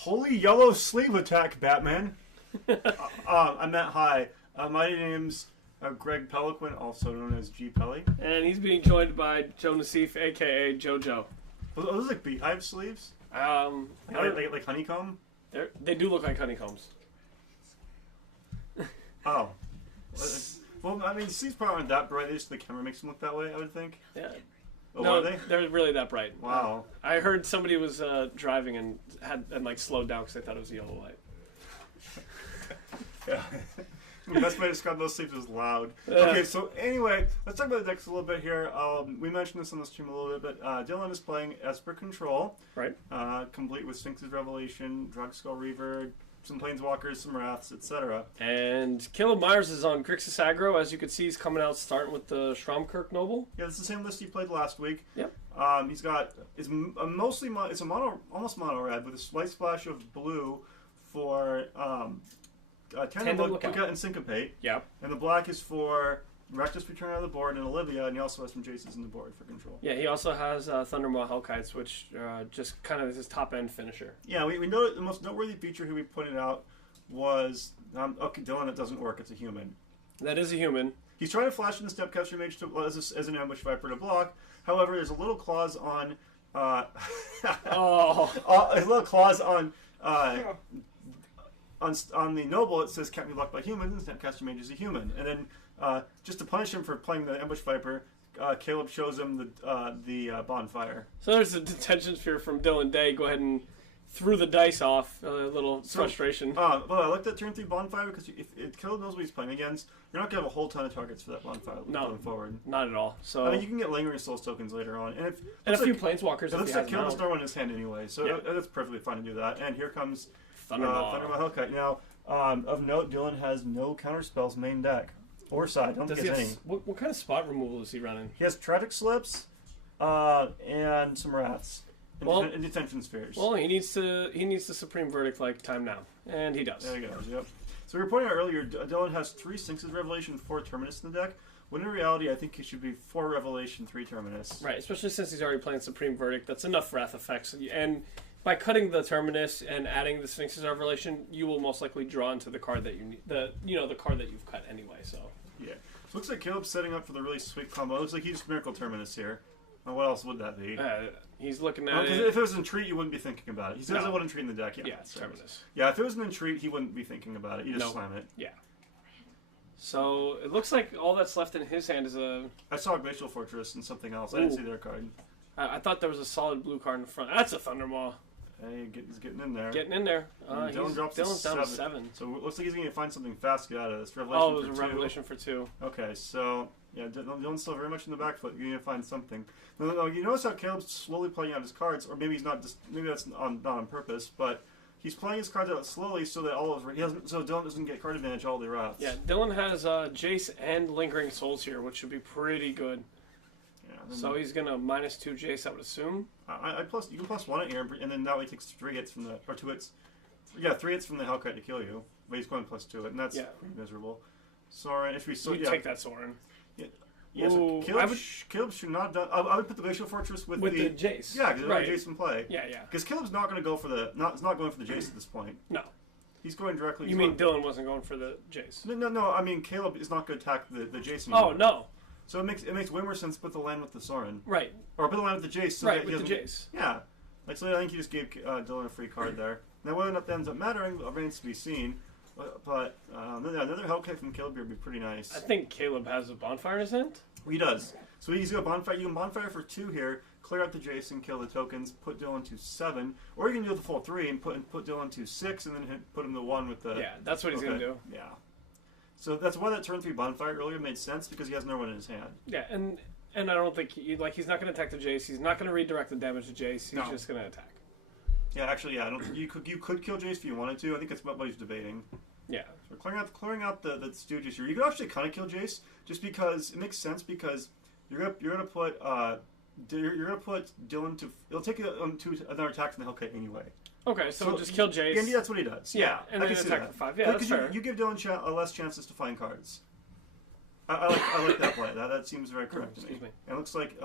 Holy yellow sleeve attack, Batman. I meant hi. My name's Greg Peloquin, also known as G. Pelly. And he's being joined by Joe Naseef, a.k.a. JoJo. Are those like beehive sleeves? Like honeycomb? They do look like honeycombs. Oh. Well, I mean, sleeves probably aren't that bright. Just the camera makes them look that way, I would think. Yeah. Oh, no, are they? They're really that bright. Wow. I heard somebody was driving and slowed down because they thought it was a yellow light. Yeah. The best way to describe those sleeves is loud. Okay, so anyway, let's talk about the decks a little bit here. We mentioned this on the stream a little bit, but Dillon is playing Esper Control. Right. Complete with Sphinx's Revelation, Drug Skull Reaver, some Planeswalkers, some Wraths, etc. And Caleb Myers is on Grixis Aggro. As you can see, he's coming out starting with the Schrammkirk Noble. Yeah, it's the same list he played last week. Yep. He's got it's a almost mono red with a slight splash of blue for Tandem Lookout and Syncopate. Yeah. And the black is for Rectus Return out of the board and Olivia, and he also has some Jaces in the board for control. Yeah, he also has Thundermaw Hellkites, which just kind of is his top end finisher. Yeah, we know the most noteworthy feature who we pointed out was okay, Dillon. It doesn't work. It's a human. That is a human. He's trying to flash in the Stepcaster Mage as an ambush viper to block. However, there's a little clause on. A little clause on. On the Noble, it says can't be blocked by humans, and Snapcaster Mage is a human. And then, just to punish him for playing the Ambush Viper, Caleb shows him the Bonfire. So there's a detention sphere from Dillon Day. Go ahead and threw the dice off. A little frustration. Well, I like that turn 3 Bonfire because if Caleb knows what he's playing against, you're not going to have a whole ton of targets for that Bonfire going forward. Not at all. So I mean, you can get Lingering Souls tokens later on. And a few Planeswalkers. It looks like Caleb's throwing in his hand anyway, so that's perfectly fine to do that. And here comes Thundermaw Hellkite. Now, of note, Dillon has no counterspells main deck or side. I don't think he has any. What kind of spot removal is he running? He has Tragic Slips and some Wraths and Detention Spheres. Well, he needs the Supreme Verdict like time now, and he does. There he goes. Yep. So we were pointing out earlier, Dillon has 3 Sphinx's Revelation, 4 Terminus in the deck. When in reality, I think he should be 4 Revelation, 3 Terminus. Right, especially since he's already playing Supreme Verdict. That's enough Wrath effects, and by cutting the Terminus and adding the Sphinx's Revelation, you will most likely draw into the card that you need, the card that you've cut anyway. So yeah, so looks like Caleb's setting up for the really sweet combo. Looks like he's Miracle Terminus here. What else would that be? He's looking at it. If it was an Entreat, you wouldn't be thinking about it. He says it would Entreat in the deck. Yeah, it's Terminus. Yeah, if it was an Entreat, he wouldn't be thinking about it. You just slam it. Yeah. So it looks like all that's left in his hand is a. I saw a Glacial Fortress and something else. I didn't see their card. I thought there was a solid blue card in front. That's a Thundermaw. Hey, he's getting in there. Getting in there. Dillon drops Dillon's down to 7. So it looks like he's going to find something fast to get out of this. Revelation it was a Revelation for 2. Okay, so yeah, Dillon's still very much in the back foot. You need to find something. No, you notice how Caleb's slowly playing out his cards, or maybe he's not. Maybe that's not on purpose, but he's playing his cards out slowly so that so Dillon doesn't get card advantage all the Wraths. Yeah, Dillon has Jace and Lingering Souls here, which should be pretty good. Yeah, so he's gonna -2 Jace, I would assume. You can +1 it here, and then that way he takes 3 hits from 2 hits. Yeah, 3 hits from the Hellkite to kill you. But he's going +2 it, and that's pretty miserable. Sorin, if we take that Sorin. Yeah, so Caleb should not have done. I would put the Glacial Fortress with the Jace. Yeah, because there's Jace in play. Yeah. Because Caleb's not going to go for not going for the Jace at this point. No. He's going directly. You mean Dillon wasn't going for the Jace? No. I mean Caleb is not going to attack the Jace Oh anymore. no. So it makes way more sense to put the land with the Sorin. Right. Or put the land with the Jace. So right, with the Jace. Yeah. So I think you just gave Dillon a free card there. Now whether or not that ends up mattering remains to be seen. But another Hellkite from Caleb here would be pretty nice. I think Caleb has a Bonfire in his hand. He does. So he's got Bonfire. You can Bonfire for 2 here, clear out the Jason, kill the tokens, put Dillon to 7. Or you can do the full 3 and put Dillon to 6 and then put him to 1 with the... Yeah, that's what he's going to do. Yeah. So that's why that turn 3 Bonfire earlier made sense, because he has no one in his hand. Yeah, and I don't think... he's not going to attack the Jace. He's not going to redirect the damage to Jace. He's just going to attack. Yeah, actually, I don't think you could kill Jace if you wanted to. I think that's what he's debating. Yeah. So we're clearing out the Stooges here. You could actually kind of kill Jace, just because it makes sense, because you're gonna put Dillon to... It'll take to another attack from the Hellkite anyway. Okay, so just kill Jace. Yeah, that's what he does. Yeah, and then attack for 5. Yeah, that's fair. You give Dillon less chances to find cards. I like that play. That seems very correct to me. Excuse me. And it looks like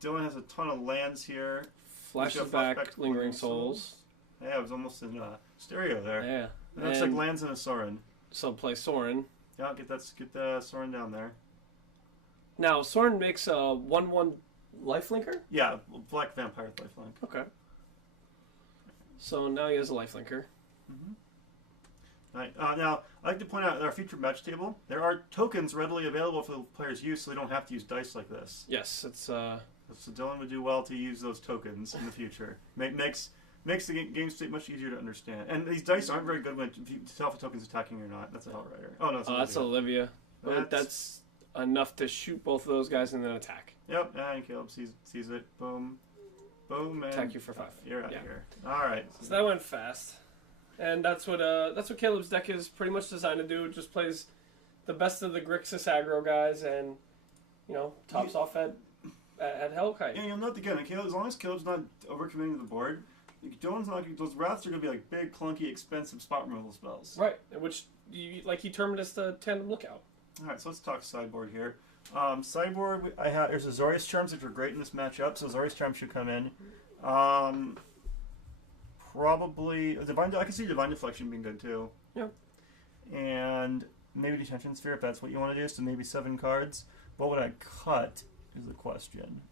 Dillon has a ton of lands here. Flashes back Lingering Souls. Yeah, it was almost in stereo there. Yeah. It looks like lands in a Sorin. So play Sorin. Yeah, get the Sorin down there. Now, Sorin makes a 1/1 lifelinker? Yeah, black vampire lifelink. Okay. So now he has a lifelinker. Mm-hmm. Right. Now, I'd like to point out in our featured match table, there are tokens readily available for the player's use, so they don't have to use dice like this. Yes, it's... So Dillon would do well to use those tokens in the future. Makes the game state much easier to understand. And these dice aren't very good when if you tell if a token's attacking or not. That's a Hellrider. Oh, no, it's Olivia. That's Olivia. That's enough to shoot both of those guys and then attack. Yep, and Caleb sees it. Boom. Boom, and... Attack you for 5. You're out of here. Alright. So that went fast. And that's what Caleb's deck is pretty much designed to do. It just plays the best of the Grixis aggro guys and, tops off at Hellkite. Yeah, you'll note again, as long as Caleb's not overcommitting the board, Dillon's not, those wraths are going to be like big, clunky, expensive spot removal spells. Right, which, he Terminus the Tandem Lookout. Alright, so let's talk sideboard here. Sideboard, there's Azorius Charms, which are great in this matchup, so Azorius Charms should come in. Probably I can see Divine Deflection being good too. Yeah. And maybe Detention Sphere if that's what you want to do. So maybe 7 cards. What would I cut? Is the question.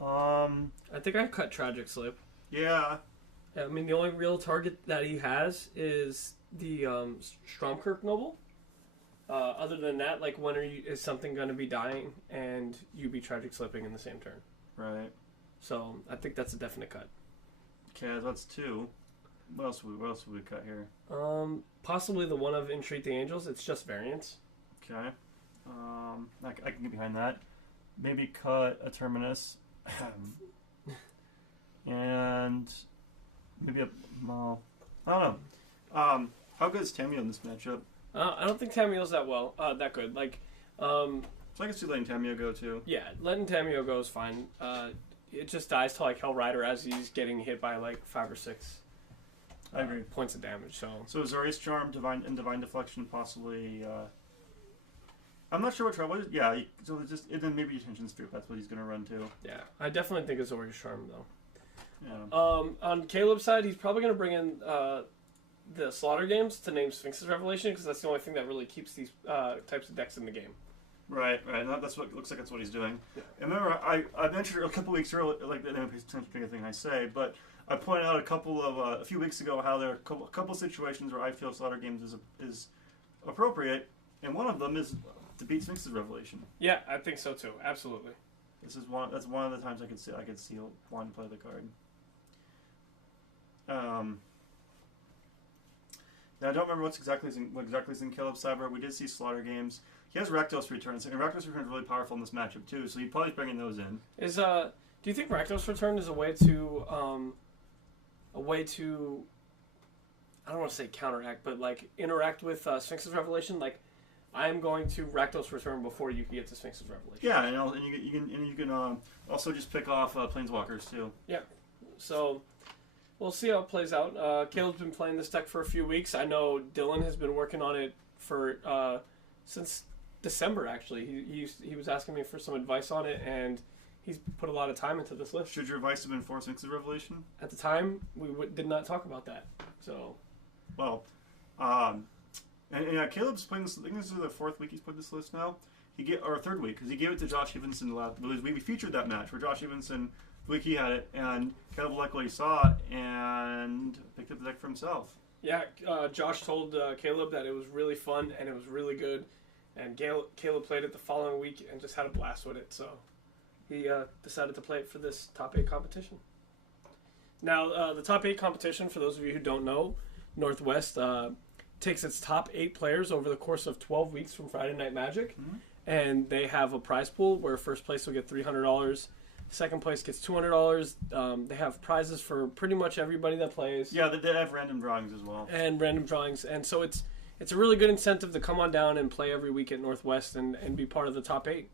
I think I cut Tragic Slip. Yeah. I mean, the only real target that he has is the Stromkirk Noble. Other than that, like, is something going to be dying and you be Tragic Slipping in the same turn? Right. So I think that's a definite cut. Okay, that's 2. What else would we cut here? Possibly the one of Entreat the Angels. It's just variants. Okay. I can get behind that. Maybe cut a Terminus. And maybe I don't know. How good is Tamiyo in this matchup? I don't think Tamiyo's that good. Like, so I can see letting Tamiyo go too. Yeah, letting Tamiyo go is fine. It just dies to like Hellrider as he's getting hit by like 5 or 6. I agree. Points of damage. So Azorius Charm, Divine Deflection, possibly. I'm not sure what trouble. Yeah, so then maybe Detention Sphere. That's what he's going to run to. Yeah, I definitely think Azorius Charm though. Yeah. On Caleb's side, he's probably going to bring in the Slaughter Games to name Sphinx's Revelation because that's the only thing that really keeps these types of decks in the game. Right. That's what looks like. That's what he's doing. Yeah. And remember, I mentioned a couple weeks earlier, like the thing I say, but I pointed out a few weeks ago how there are a couple situations where I feel Slaughter Games is appropriate, and one of them is to beat Sphinx's Revelation. Yeah, I think so too. Absolutely. That's one of the times I could see wanting to play the card. Now I don't remember what exactly is in Caleb's Cyber. We did see Slaughter Games. He has Rakdos Returns, and Rakdos Returns is really powerful in this matchup too. So he'd probably bringing those in. Do you think Rakdos Return is a way to I don't want to say counteract, but like interact with Sphinx's Revelation? Like, I'm going to Rakdos Return before you can get to Sphinx's Revelation. Yeah, and you can also just pick off Planeswalkers too. Yeah. So we'll see how it plays out. Caleb's been playing this deck for a few weeks. I know Dillon has been working on it for since December. Actually, he was asking me for some advice on it, and he's put a lot of time into this list. Should your advice have been for Sphinx's Revelation? At the time, we did not talk about that. So, well, and Caleb's playing this. I think this is the 4th week he's put this list now. Or 3rd week because he gave it to Josh Evenson last. We featured that match where Josh Evenson. The week he had it, and Caleb liked what he saw and picked up the deck for himself. Yeah, Josh told Caleb that it was really fun and it was really good, and Caleb played it the following week and just had a blast with it, so he decided to play it for this top 8 competition. Now, the top 8 competition, for those of you who don't know, Northwest takes its top 8 players over the course of 12 weeks from Friday Night Magic, and they have a prize pool where first place will get $300, second place gets $200. They have prizes for pretty much everybody that plays. Yeah, they have random drawings as well. And random drawings. And so it's a really good incentive to come on down and play every week at Northwest and be part of the top 8.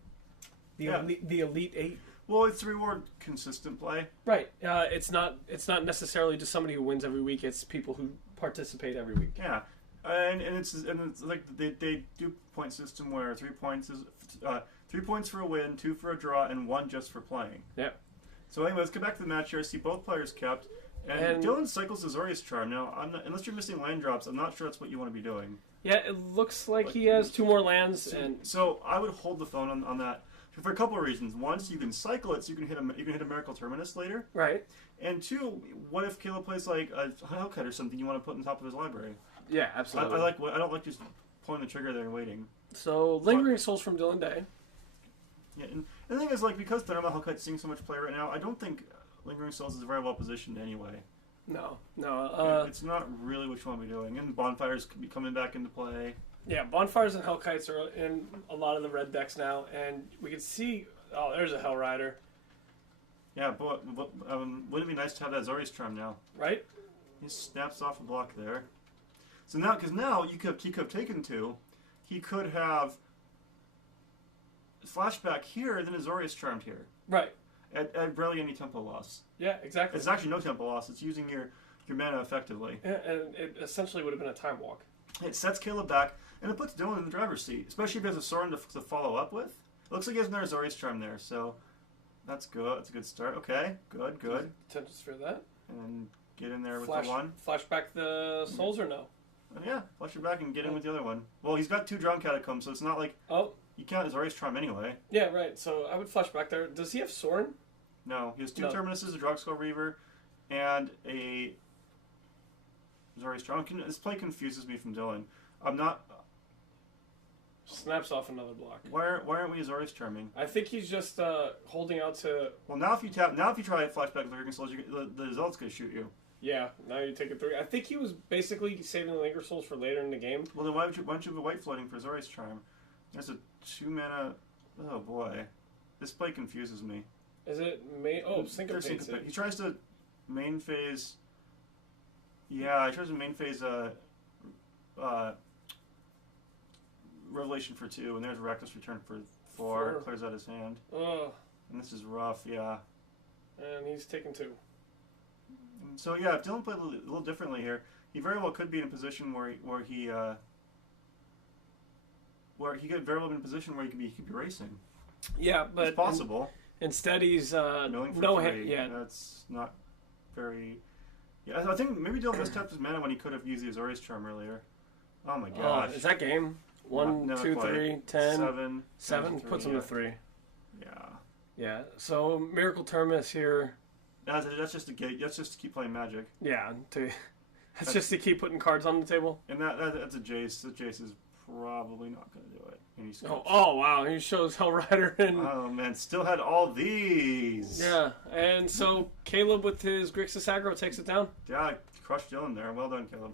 The Elite 8. Well, it's to reward consistent play. Right. It's not necessarily just somebody who wins every week. It's people who participate every week. Yeah. And it's like they do point system where 3 points is 3 points for a win, 2 for a draw, and 1 just for playing. Yeah. So anyway, let's get back to the match here. I see both players kept. And Dillon cycles Azorius Charm. Now, unless you're missing land drops, I'm not sure that's what you want to be doing. Yeah, it looks like he has 2 more lands. So I would hold the phone on that for a couple of reasons. One, so you can cycle it, so you can hit a Miracle Terminus later. Right. And 2, what if Caleb plays like a Hellkite or something you want to put on top of his library? Yeah, absolutely. I don't like just pulling the trigger there and waiting. So Lingering Souls from Dillon Day. Yeah, and the thing is, like, because Thermal Hellkite's seeing so much play right now, I don't think Lingering Souls is very well positioned anyway. No. It's not really what you want to be doing. And Bonfires could be coming back into play. Yeah, Bonfires and Hellkites are in a lot of the red decks now, and we can see... Oh, there's a Hell Rider. Yeah, but wouldn't it be nice to have that Azorius Charm now? Right? He snaps off a block there. So now, because now he could have taken 2, he could have Flashback here, then Azorius Charmed here. Right. At barely any tempo loss. Yeah, exactly. It's actually no tempo loss. It's using your mana effectively. Yeah, and it essentially would have been a time walk. It sets Caleb back, and it puts Dillon in the driver's seat, especially if he has a Sorin to follow up with. It looks like he has another Azorius Charm there, so that's good. That's a good start. Okay, good. Potentials for that. And then get in there with the 1. Flashback the souls or no? Yeah, flash it back and get in with the other one. Well, he's got 2 Drown Catacombs, so it's not like... Oh. You can't Azorius Charm anyway. Yeah, right. So I would flash back there. Does he have Sorin? No, he has 2 Terminuses, a Drugskull Reaver, and a Azorius Charm. This play confuses me from Dillon. I'm not... Snaps off another block. Why aren't we Azorius Charming? I think he's just holding out to... Well, now if you try Flashback with Lingering Souls, the Zealot's going to shoot you. Yeah, now you take it 3. I think he was basically saving the Linger Souls for later in the game. Well, then why don't you have a white floating for Azorius Charm? There's a 2 mana... Oh, boy. This play confuses me. Is it main... Oh, Syncopates it. He tries to main phase... Yeah, he tries to main phase Revelation for 2, and there's Reckless Return for 4. Clears out his hand. Ugh. And this is rough, yeah. And he's taken 2. And so yeah, if Dillon played a little differently here, he very well could be in a position where he could very well be in a position where he could be racing. Yeah, but it's possible. Instead, he's no hit. Yeah, that's not very. Yeah, I think maybe Dillon mistapped his mana when he could have used the Azorius Charm earlier. Oh my gosh! Is that game? 1, 2, 3, 10, 7 puts him to 3. Yeah. Yeah. So Miracle Terminus here. That's just to keep playing Magic. Yeah. That's just to keep putting cards on the table. And that's a Jace. The Jace is probably not going to do it. And oh wow! He shows Hell Rider and. Oh man! Still had all these. Yeah, and so Caleb with his Grixis Aggro takes it down. Yeah, crushed Dillon there. Well done, Caleb.